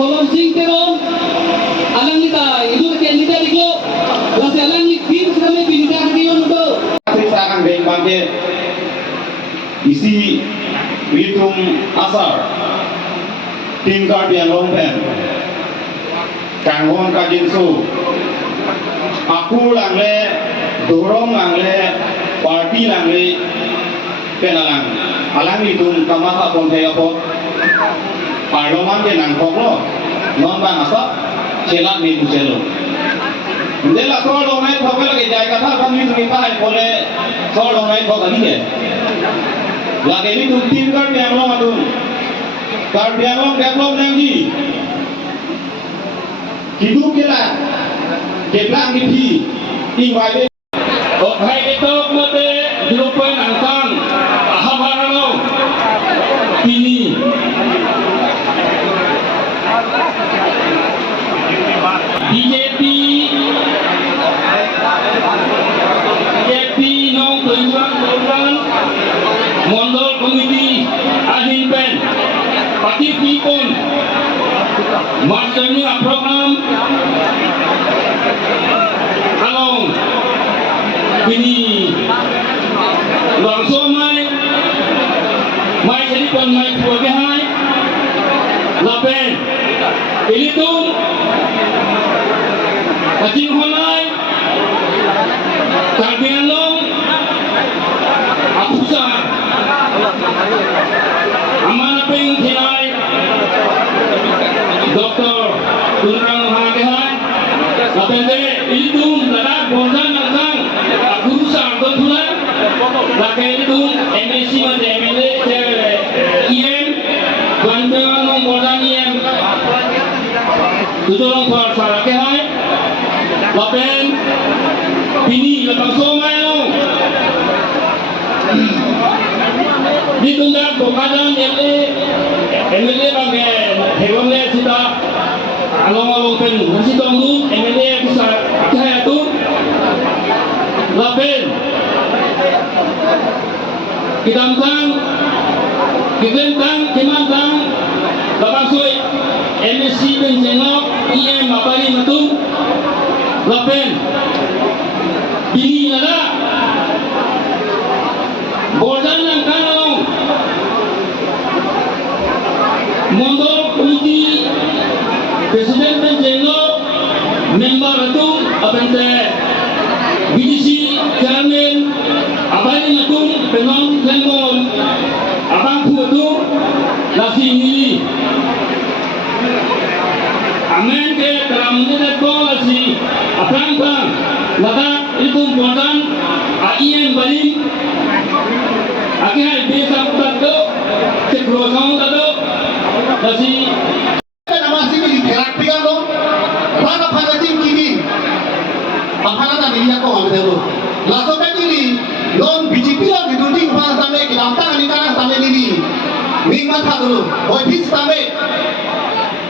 kolom sing teron alang kita itu kita diklo lasi alang tim kami pindah dion do saya akan bangke isi hitung asar tinggal di lompen kanggon kajin su aku langle dorong langle parti langle penalang alang hitung kamata ponthai apa parlemen ke nangkok lo non bang asap celat ni bucelo Jela soal orang itu lagi jaga kata kami itu kita boleh soal orang itu lagi ya. Lagi ini tuh tim kan yang lo adun, kalau yang lo develop lagi, hidup kita, kita ngisi, tinggal. Oh, hai itu mute lupa nangkang, apa lo? Ini. BJP nong tujuan program Mondol Komiti Ahin Pen Parti Pipon Maksudnya program Along ini langsung mai jadi pun mai sebagai hai lapen ini tuh Kacing holai, kalbian long, apusa, aman apeng hilai, doktor, kurang hagehai, kapende itu darat bondan nakang, apusa betulan, laki itu MSC mande MLA IM, bandang long bondan IM, tutulong par sarakehai. Lapen ini lepas somai lo ditunda bokadang MLA bangke hewan le sita along pen masih tunggu MLA bisa cahaya tu lapen kita kimantang lepas soi MSC penjengok IM apari matu lapen bini nada bordan yang kanong Mondol Komiti Presiden penjengok member itu apente BDC Chairman abang itu penong lemon abang itu lasi ini amen ke dalam mudah polisi apang maka itu bordan IM balik akhirnya bisa tato sekrosong tato lasi nama sih di terapi kan lo mana pada tinggi apa nana dia kok ambil dulu langsung kan ini non BJP lo dituding pas sampai kita tangan ini kan sampai ini minggu dulu office sampai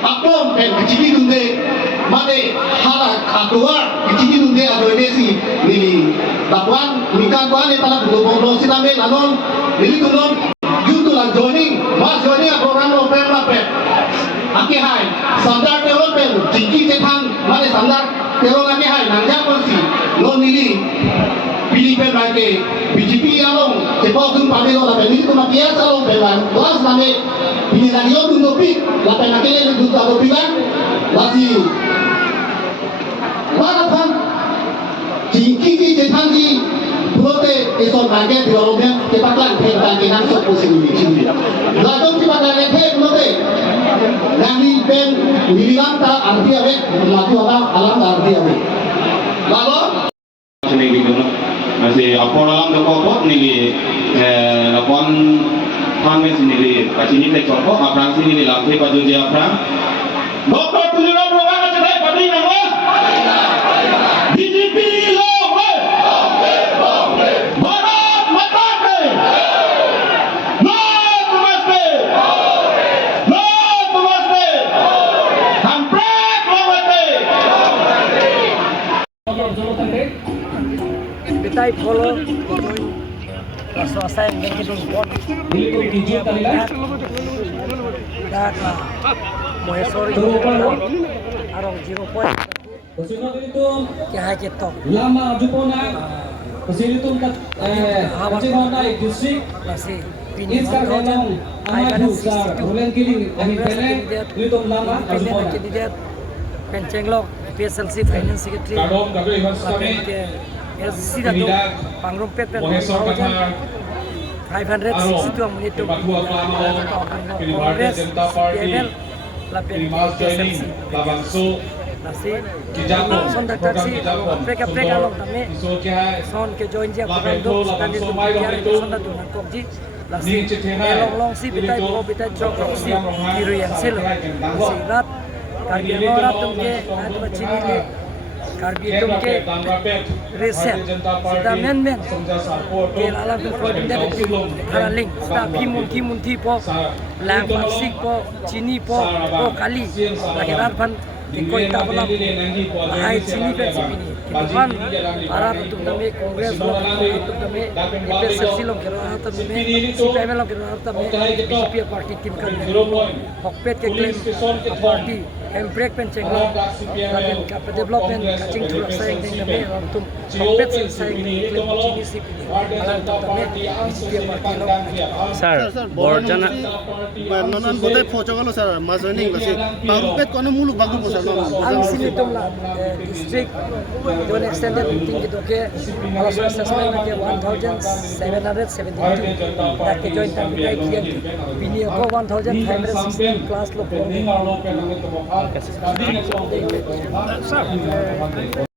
Apom dan kecil dunde, made hara keluar kecil dunde ada desi nili. Tapuan nikah tuan itu lah betul-betul si tambe lanon nili tunon jutu lah joining, mas joining program lo pem. Aki hai, sandar teror pem, jiki cekang, made sandar teror aki hai, nangja polisi, non nili. Pilih pem lagi, BJP along, cepok tu pamelo lah pem, nili tu makias along pem, kelas tambe. Ini tadi orang duduk pik, lapan akhirnya duduk tak berpilang, masih balapan, jingki jetangi, prote esok lagi development cepatlah pergi langsung posisi ini. Lalu cepatlah lagi prote, nanti pen milihan tak arti apa, maju alam arti apa. Lalu sendiri dulu masih apa dalam dokter nih lapan kami sendiri, kasih ini contoh, apa sini langsung pada dia apa? Dokter tunjukan ruangan sedai pada yang apa? BJP lo, Barat Matake, Not Maste, Hampret Mawate. Kita follow. Swasta yang kita support. Ini tuh digital kan? Dan Maheswari arong 0 point Kasunod dito, kaya ketok Lama Jupona. Kasunod dito, Kasunod District. masih Iskar Kanong Amadu sa Rulen Kiling Ahim Pele. Dito Lama Jupona. candidate Pencenglok PSLC Finance Secretary Kadom gabi ihas kami. LCC datu Pangrumpet pen 562 menit tu Kongres PML lapet PSLC Labanso nasi Kijako son program taksi Kijako preka long tame iso kaya son ke join dia Lapet program tu, do standing Labanso, tu Mai, biar Lapet tu. son datu nak kokji nasi Ni cetena. long si bitai Itu, pro bitai jok program si Rohani, kiru yang sel Sarai, Kentanggo. sirat karbi Ini orang itu, tumke Langsung, at Langsung, bachini Langsung. ke karbi Kerapet, tumke Tangrapet, reset Bharatiya Janata sida Party, men Songja Sarpo, ke alam tu pro dia kara link sta pimun ti po lang pasik po chini po po kali lagi pan ke koi ta bola hai chini pe chini kan para tutup nami kongres lo tutup nami PSLC lo kira hata nami CPM lo kira hata nami BJP party tim kan hokpet ke claim party embrek penceng lo lagen kap development kacing tulak sayang deng nami tum hokpet sing sayang deng claim chini sip alam tutup nami BJP party lo sir বর্জনা নন বোধহয় ফচগলো স্যার মাজনি গছে বাগুপেট কোন মুলুক বাগুপ sir ang sinitumla district don extended meeting gitu ke kalau assessment ke 1772 dak ke joint committee kian bini ko 1516 class lo